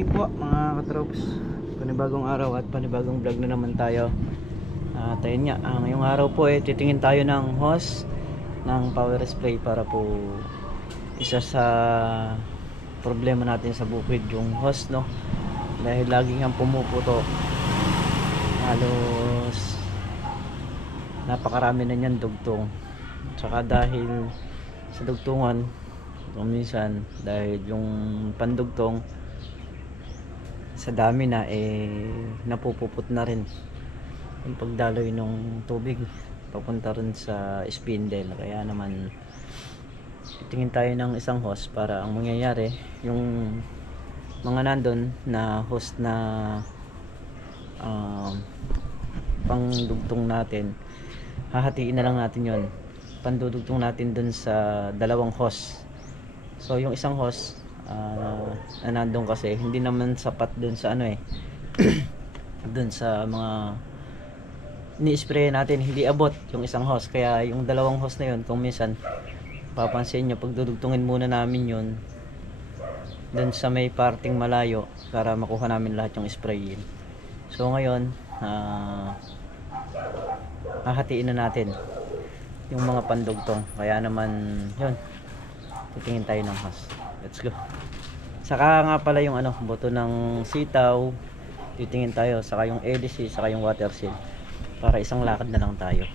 morning po mga katrops. Panibagong araw at panibagong vlog na naman tayo. Tayo nga, ngayong araw po titingin tayo ng hose ng power spray para po isa sa problema natin sa bukid yung hose, no? Dahil laging ang pumuputo. Halos napakarami na niyan dugtong. Tsaka dahil sa dugtungan, minsan dahil yung pandugtong sa dami na napupuput na rin yung pagdaloy ng tubig papunta rin sa spindle. Kaya naman titingin tayo ng isang hose para ang mangyayari yung mga nandun na hose na pangdugtong natin, hahatiin na lang natin yon, pandudugtong natin dun sa dalawang hose. So yung isang hose na nandun kasi hindi naman sapat dun sa dun sa mga ni-spray natin, hindi abot yung isang hose. Kaya yung dalawang hose na yun, kung minsan papansin nyo, pagdudugtungin muna namin yun dun sa may parting malayo para makuha namin lahat yung spray. So ngayon hahatiin na natin yung mga pandugtong. Kaya naman yun, titingin tayo ng hose. Let's go. Saka nga pala yung buto ng sitaw, titingin tayo. Saka yung LC, saka yung water seal, para isang lakad na lang tayo.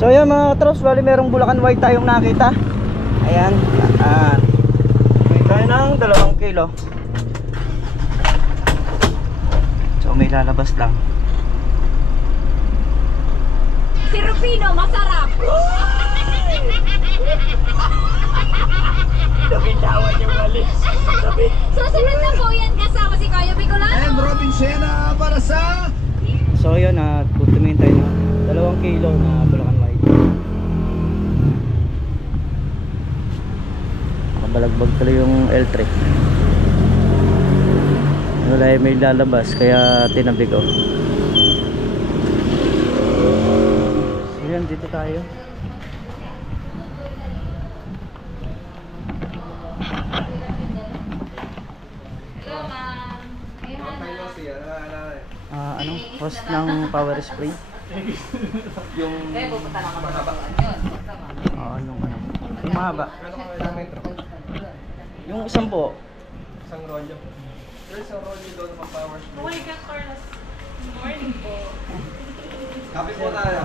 So yun mga katrops, bali merong Bulacan White tayong nakita. Ayan, may tayo ng 2 kilo. So may lalabas lang. Si Rufino, masarap! Nabitawan yung alis. Susunod na po yan kasama si Kayo Bicolano. And Robin Siena para sa... So yun, tutumingin tayo ng 2 kilo na Bulacan White. Nakabalagbag tuloy yung L3. Wala may lalabas kaya tinabi ko. So yun, dito tayo. Anong host ng power spray? Yung... pupunta lang kami mahaba. Yung mahaba. Ilang metro? Yung isang po. Isang rolyo. There's a rolyo doon ng power spray. Oh my God, Carlos. Morning po. Kapit po tayo.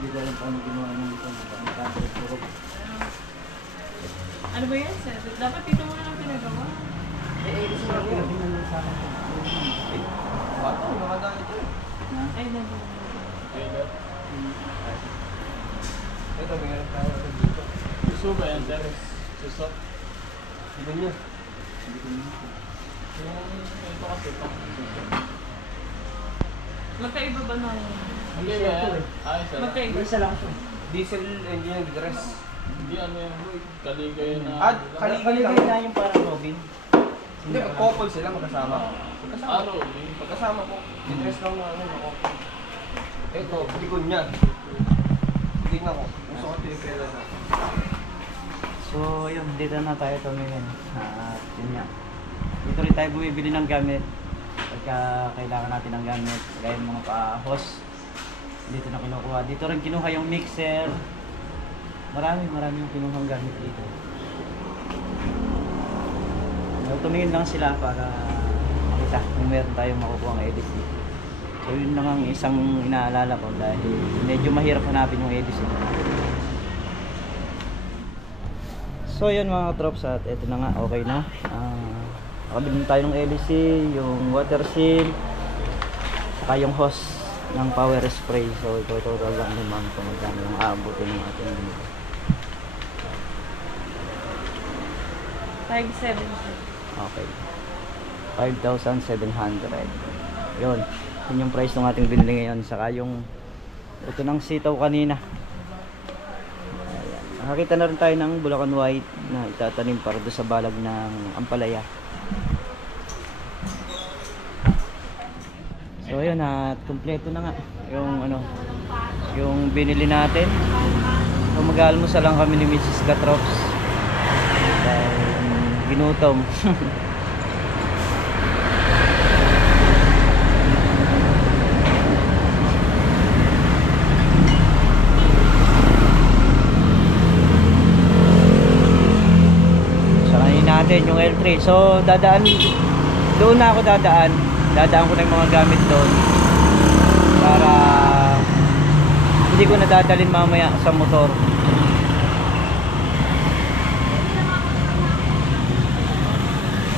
Hindi ko alam paano ginawa ng ito. Ano ba yan, sir? Dapat dito mo na lang pinagawa. Bato, mga dami ito. Ay, nabi. Ito, may ganun tayo dito. Suso ba yan, sir? Suso? Hindi nyo. Ito kasi pang suso. Magkaiba ba ng... Hindi ba yan? Ay, sir. Magkaiba. Isa lang siya. Diesel engine yung dress. Hindi yung kaligay na... Kaligay na yung parang Robin. Hindi, couple sila magkasama. Araw, Pagkasama po. Yung dress lang na ako. Ito, likod niya. Tingnan ko. Gusto ko tinipela na. So yun, dito na tayo tumingin. Yun nga. Dito rin tayo bumibili ng gamit pagka kailangan natin ng gamit. Kaya yung mga pa-hose, dito na kinukuha. Dito rin kinuha yung mixer. Marami yung kinuhang gamit dito. Tumingin lang sila para makita kung meron tayong makukuha ng EDC. So yun lang ang isang inaalala ko dahil medyo mahirap hanapin yung EDC. So yun mga trops, at eto na nga, okay na. Nakabili tayo ng EDC, yung water seal, saka yung hose ng power spray. So ito total lang naman kung magkano yung aabutin ng ating binili. 570. Okay. 5,700. Yun. Yun yung price ng ating binili ngayon. Saka yung ito ng sitaw kanina. Ayan. Nakakita na rin tayo ng Bulacan White na itatanim para doon sa balag ng ampalaya. So ayun, at kumpleto na nga yung yung binili natin So mag-aalmusal lang kami ni Mrs. Katrops dahil ginutom. Sakayin natin yung L3. So dadaan doon na ako dadaan ko na yung mga gamit doon para hindi ko nadadalhin mamaya sa motor.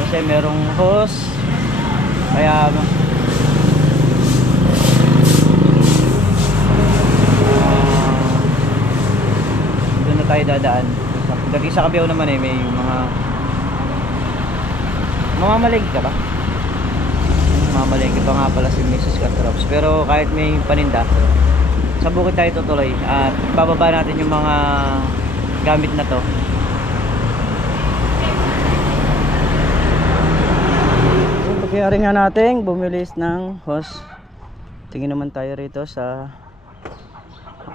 Kasi merong hose kaya doon na tayo dadaan. Dati sa Kabiyaw naman may mga mamamalengke ka ba? Mamamalengke pa nga pala si Mrs. Katrops, pero kahit may paninda sa bukid tayo tutuloy at bababa natin yung mga gamit na to. Yung pagyari nga natin bumilis ng hose. Tingin naman tayo rito sa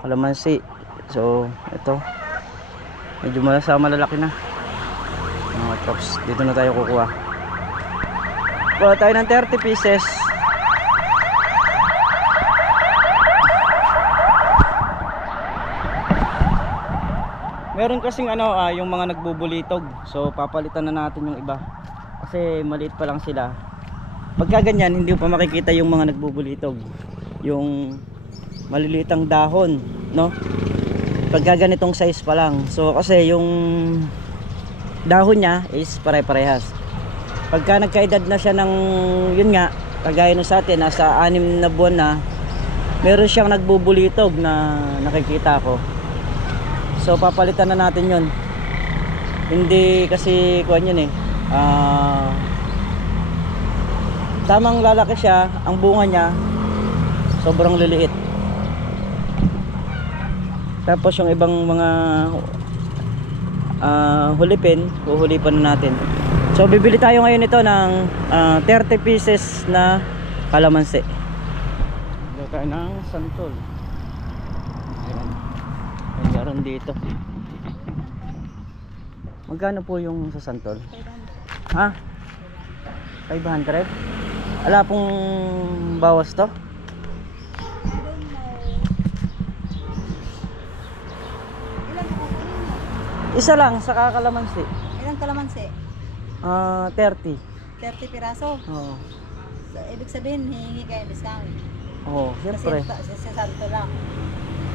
kalamansi. So ito medyo malalaki na mga trops. Dito na tayo kukuha. Kuha tayo ng 30 pieces. Meron kasing yung mga nagbubulitog. So papalitan na natin yung iba. Kasi maliit pa lang sila. Pagka ganyan, hindi pa makikita yung mga nagbubulitog. Yung maliliitang dahon, no? Pagka ganitong size pa lang. So kasi yung dahon niya is pare-parehas. Pagka nagkaedad na siya ng yun nga, kagaya no sa atin, nasa 6 na buwan na, meron siyang nagbubulitog na nakikita ko. So papalitan na natin yun. Hindi kasi kuwan yun tamang lalaki siya. Ang bunga niya sobrang liliit. Tapos yung ibang mga hulipin, huhulipan na natin. So bibili tayo ngayon ito ng 30 pieces na kalamansi. Bibili tayo ng santol. Ayan. Meron dito. Magkano po yung sa santol? 500. Ha? 500? Wala pong bawas to? Isa lang sa kakalamansi. Ilang kalamansi? 30. 30 piraso. Oo. So, ibig sabihin, hihingi kayo discount. Oo, siyempre. Kasi sa santo lang.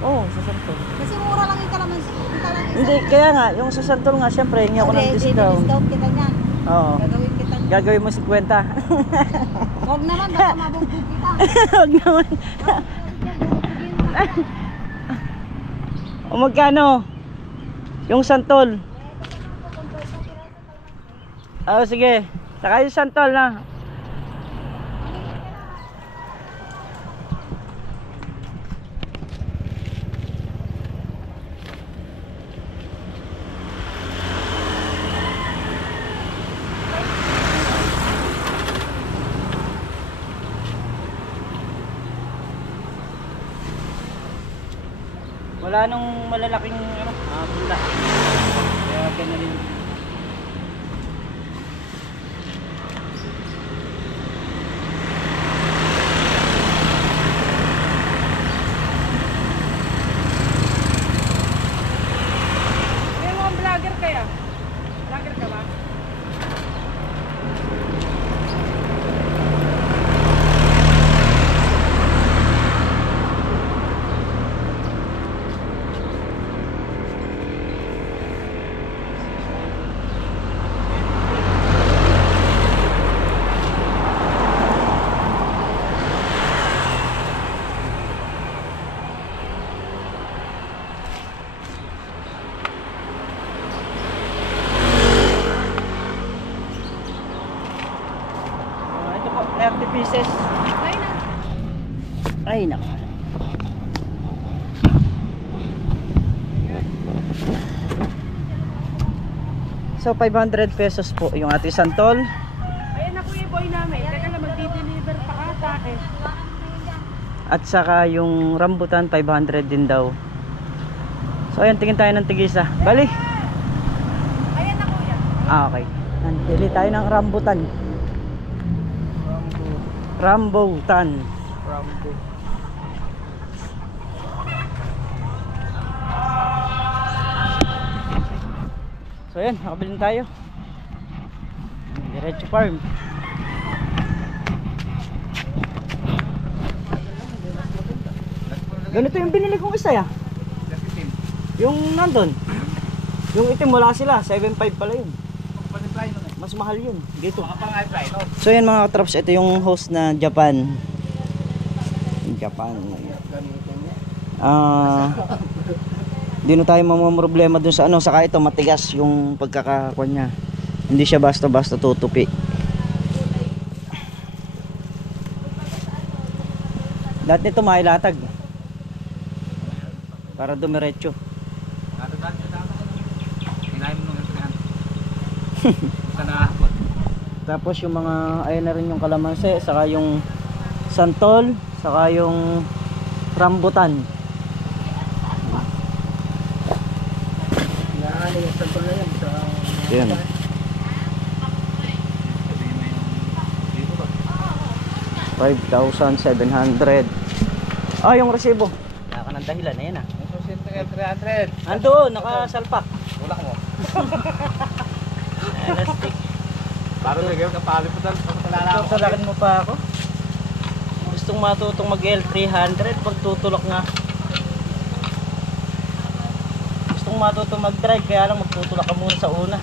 Oo, sa santol. Kasi mura lang yung kalamansi. Punta lang yung Hindi, kaya nga, yung sa santol nga, siyempre, hingi ako ng discount. Discount kita niyan. Oo. Gagawin kita. Gagawin mo 50. Huwag naman, baka mabugbog kita. Huwag naman. O magkano? Yung santol. Sige. Saka yung santol na. Wala nung malalaking bula. Kaya ganun din. May mga vlogger kaya? Vlogger ka ba? Ito po, 30 pieces. Ay na. Ay, nako. So 500 pesos po yung ating santol. Ayan na kuya boy namin. Teka lang, magdi-deliver pa ka sa akin. At saka yung rambutan 500 din daw. So ayan, tingin tayo ng tigisa. Bali. Ayan na kuya. Okay. Pili tayo ng rambutan. Rambutan. So ayan, nakabili na tayo. Diretso farm. Ganito yung binili kong isa ya. Yung nandun. Yung itim wala sila, 7.5 pala yun. Mas mahal yun dito. So yan mga traps, ito yung host na Japan. Di na tayo mamamroblema dun sa ano, saka ito matigas yung pagkakakuan niya. Hindi siya basta-basta tutupi. Lahat nito mailatag para dumiretso. Tapos yung mga ayun na rin yung kalamansi, saka yung santol, saka yung rambutan. Yan. 5,700. Ah, yung resibo. Wala ka ng dahilan, ayan ah. 300. Ando, nakasalpak. Wala mo. Elastic. Parang nagawin ka paliputan. Tutulakin mo pa ako. Gustong matutong mag L300, pagtutulak nga. Gustong matutong mag-drive, kaya lang magtutulak ka muna sa una.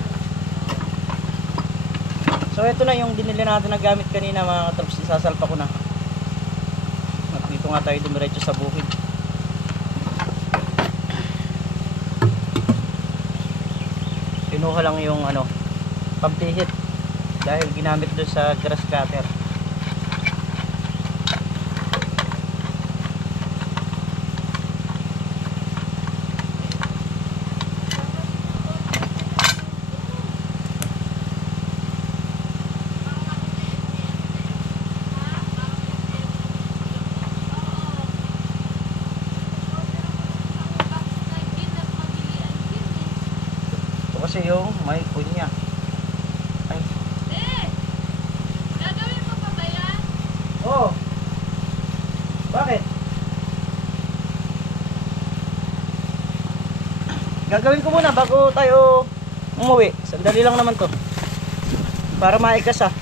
So ito na yung binili natin na gamit kanina mga katraps, isasalpa ko na. At dito nga tayo dumiretso sa bukid. Pinuha lang yung ano, pampihit dahil ginamit doon sa grass cutter. Kasi yung may kunya. Ay. Gagawin mo pa ba yan? Oh. Bakit? Gagawin ko muna bago tayo umuwi. Sandali lang naman to. Para maikas ah.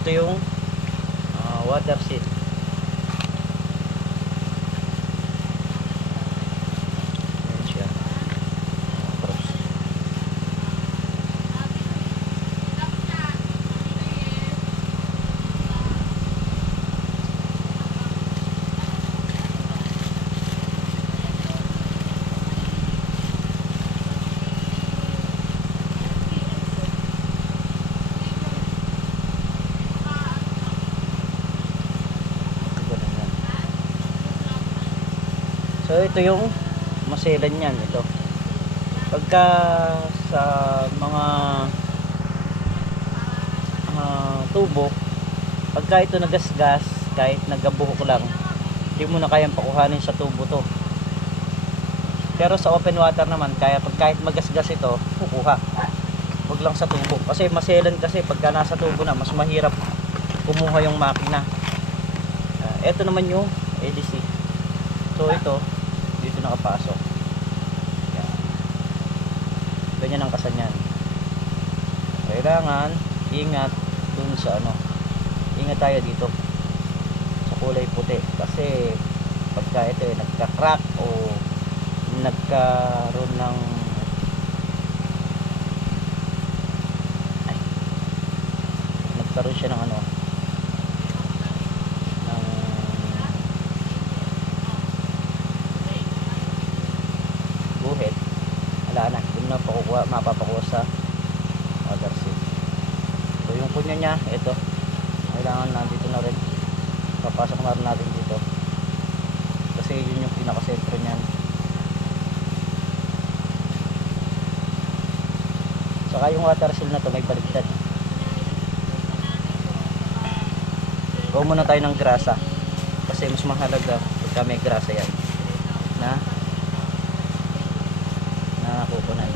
Ito yung water seat. So ito yung maselan niyan, ito. Pagka sa mga tubo, pagka ito nagasgas, kahit nagabuhok lang, hindi mo na kayang pakuhanin sa tubo to. Pero sa open water naman, kaya kahit magasgas ito, kukuha. Huwag lang sa tubo. Kasi maselan kasi pagka nasa tubo na, mas mahirap kumuha yung makina. Ito naman yung EDC. So ito, dito nakapasok. Yan. Ganyan ang kasanyan. Kailangan ingat dun sa ano. Ingat tayo dito sa kulay puti kasi pagka ito nagka-crack o nagkaroon ng nagkaroon siya ng ano guhit, wala na, doon na mapapakuha sa water seat. So yung kunya niya, ito kailangan nandito na rin, papasok na rin natin dito kasi yun yung pinakasentro niyan. Saka yung water seal na to may baligtad. Kuha muna tayo ng grasa Kasi mas mahalaga pagka may grasa yan na nakukunan.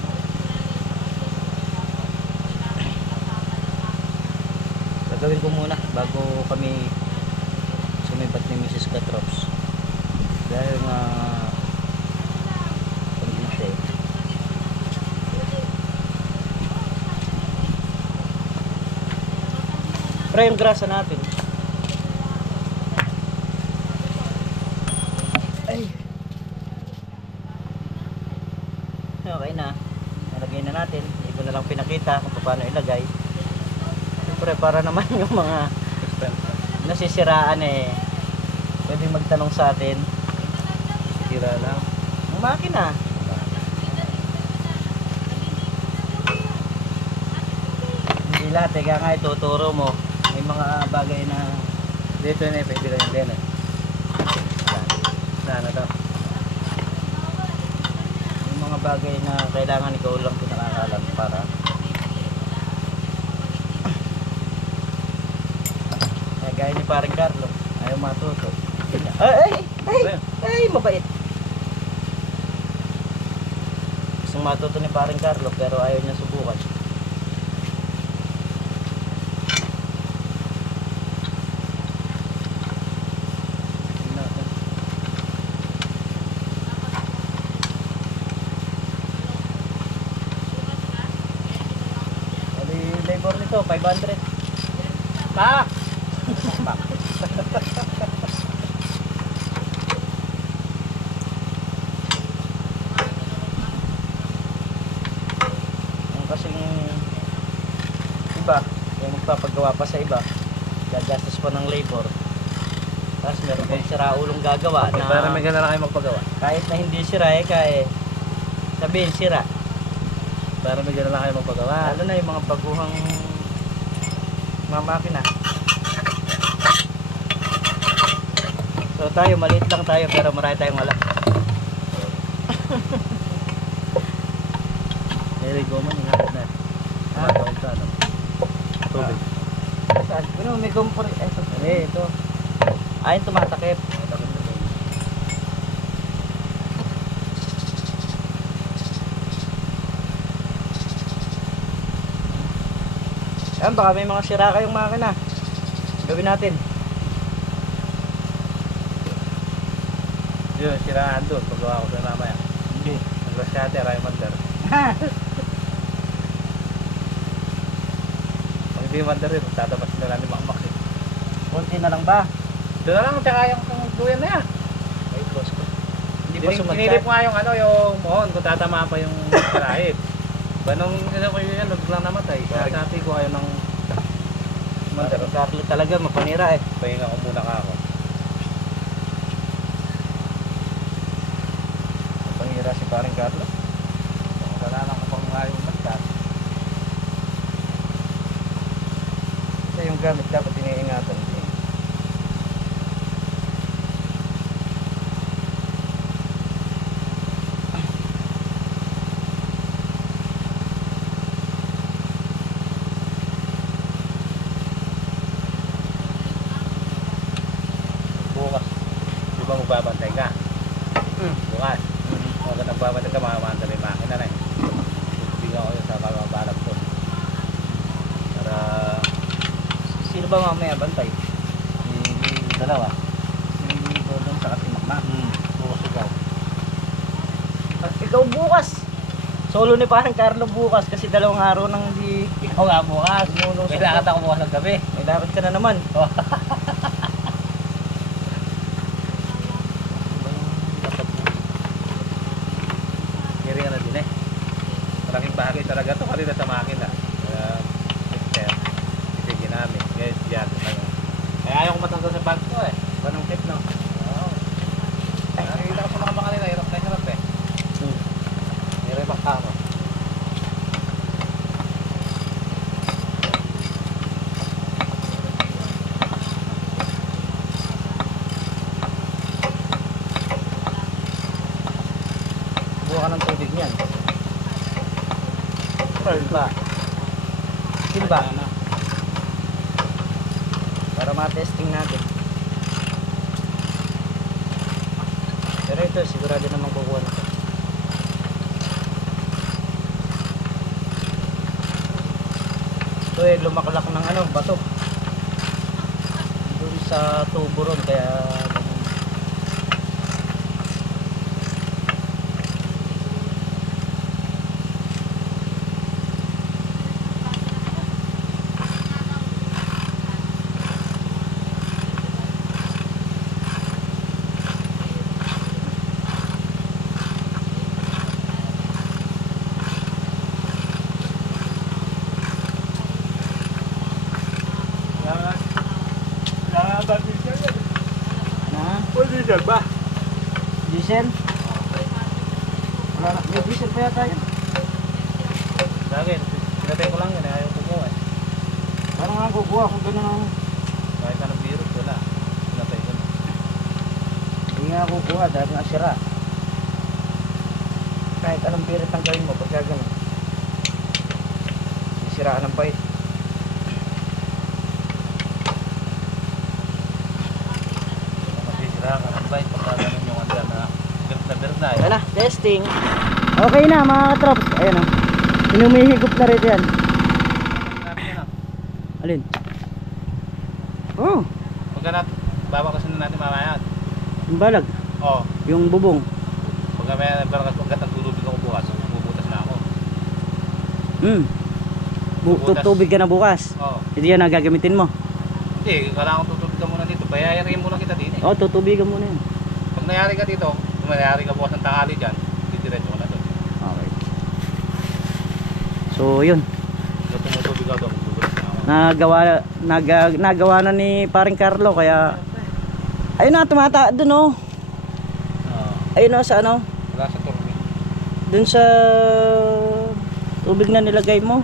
Gagawin ko muna bago kami sumibat ni Mrs. Catrops dahil nga convince eh. Pero yung grasa natin ay okay na, nalagay na natin. Hindi ko na lang pinakita kung paano ilagay. Siyempre para naman yung mga nasisiraan eh pwedeng magtanong sa atin. Tira lang. Ang makina hindi lahat eh, kaya nga ituturo mo may mga bagay na Dito na pwede lang yung din eh. Sana to. yung mga bagay na kailangan ikaw lang pinakakalam para gaya ni paring Carlo ayaw matuto. Ay mabait. Gustong matuto ni paring Carlo pero ayaw niya subukan. Bali labor nito 500 pa. Kasing iba yung magpapagawa pa sa iba gagastos pa ng labor tapos meron pang siraulong gagawa na Para may gana lang kayo magpagawa. kahit na hindi sira eh kaya sabihin sira Para may gana lang kayo magpagawa. lalo na yung mga baguhang mga makina. So tayo maliit lang tayo pero marami tayong alam. Very common yung hapit na. Tumatawag sa ano. Tubig. Saan? Ano may gumpor ito. Ayun tumatakip. Ayan, baka may mga sira kayong makina. Gawin natin. Yun, siraan doon. Pagawa ko doon mamaya. Hindi. Nag-rush cutter, ay mandar. Pag hindi mandar rin, tatabas na lang ni Makmak eh. Konti na lang ba? Doon na lang, tsaka yung duyan na yan. Ay, boss ko. Hindi ba Sinilip sumansya? nga yung ano, yung mohon, kung tatama pa yung karahit. Banong ano ko yun yan, lang namatay. Kaya sabi ko ayaw ng mandar. Carlo talaga, mapanira eh. Pahinga ko muna ka ako. Pangira si paring Carlo. Wala lang kapag nga yung magtas. Kasi yung gamit dapat iniingatan. Bukas. Di ba magbabantay ka? Bukas. Kung ka nagbabantay ka, makamanda may makina na eh. Bigyan ko yun sa kalabalag ko. Para Sino ba mamaya bantay? dalawa. Si Dodong sa Katimakmak. Bukas ikaw. At ikaw bukas. Solo ni parang Carlo bukas kasi 2 araw nang di Ikaw nga bukas. Nulusok May lakad ako bukas ng gabi. may lakad ka na naman. Kiri ka na din eh. Malaking bahagi talaga to kanina sa makina. Mister, itigin namin. Kaya dyan. Kaya ayaw ko matanggal sa bag ko eh. Panong tip no? Oo. Nakikita ko sa mga kanina, hirap na hirap eh. Hirap ako. Buka ng tubig niyan. Silba. Silba. Para ma-testing natin. Pero ito, sigurado naman kukuha na to. Ito eh, lumaklak ng ano, bato. Doon sa tubo ron, kaya na, Diesel ba? diesel? Wala na, may diesel pa yata yun. Sa akin, pinatay ko lang yun, ayaw ko eh. Parang nga kukuha kung gano'n ang Kahit anong virus, wala. Pinatay ko na. hindi nga kukuha dahil nga sira. Kahit anong pirit ang gawin mo pagka gano'n, sisiraan ng bait. Masisira ka ng bike pagka ganun yung anda na birt na eh. Wala, testing. Okay na mga katrops. Ayan o. Inumihigop na rin yan. Alin? Oh, Pagka babakasin na natin mamaya. yung balag. Oo. Yung bubong. Pagka may pagkat nagtulubig ako bukas, bubutas na ako. Bubutas. Tutubig ka na bukas. Oo. Hindi yan ang gagamitin mo. Hindi, kailangan tutubig ka muna dito. Bayayarin muna kita dito. Oo, tutubigan mo na yun. Pag nangyari ka dito, kung nangyari ka bukas ng tanghali dyan, didiretso ka na doon. Okay. So, yun. Kung tumutubig ka doon, bubutas na ako. Nagawa na ni paring Carlo, kaya ayun na, tumata dun oh. Oo. Ayun oh, sa ano, Wala sa turbine. dun sa tubig na nilagay mo.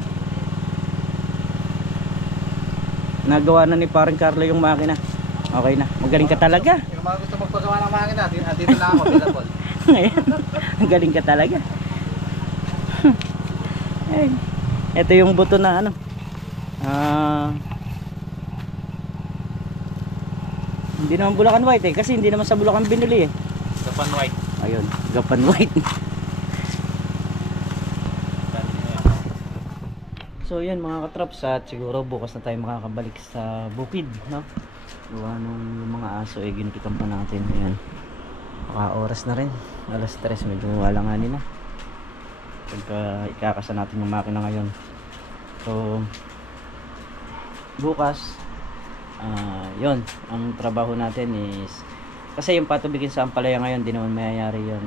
Nagawa na ni paring Carlo yung makina. Okay na, magaling ka talaga. Yung mga gusto magpagawa ng makina, dito na ako, available. Ang galing ka talaga. Ay, ito yung buto na ano. Hindi naman Bulacan White eh, kasi hindi naman sa Bulacan binili eh. Japan White. Ayun, Gapan White. So yan mga katrops, at siguro bukas na tayo makakabalik sa bukid, no? Gawa nung yung mga aso eh, ginipitan pa natin. Ayan, baka oras na rin, alas 3, medyo walanganin na pagka ikakasa natin yung makina ngayon. So bukas, yun, ang trabaho natin is, kasi yung patubigin sa Ampalaya ngayon, di naman mayayari yun.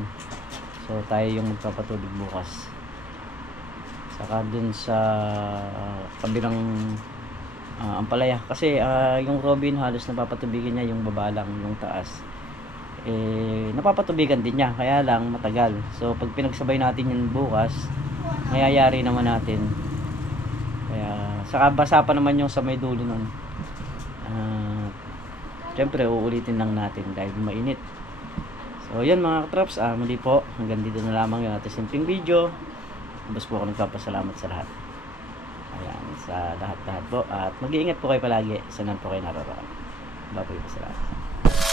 So tayo yung magpapatubig bukas. Saka dun sa kabilang Ampalaya, kasi yung Robin halos napapatubigin niya yung baba lang, yung taas eh napapatubigan din niya, kaya lang matagal. So pag pinagsabay natin yun bukas, mayayari naman natin. Kaya saka basa pa naman yung sa may dulo nun. Siyempre uulitin lang natin dahil mainit. So yan mga katrops, muli po, hanggang dito na lamang yung ating simpleng video. Basta po ako nagpapasalamat sa lahat. Ayan, sa lahat-lahat po. At mag-iingat po kayo palagi sa nan po kayo naroroon. Baboy po sa lahat.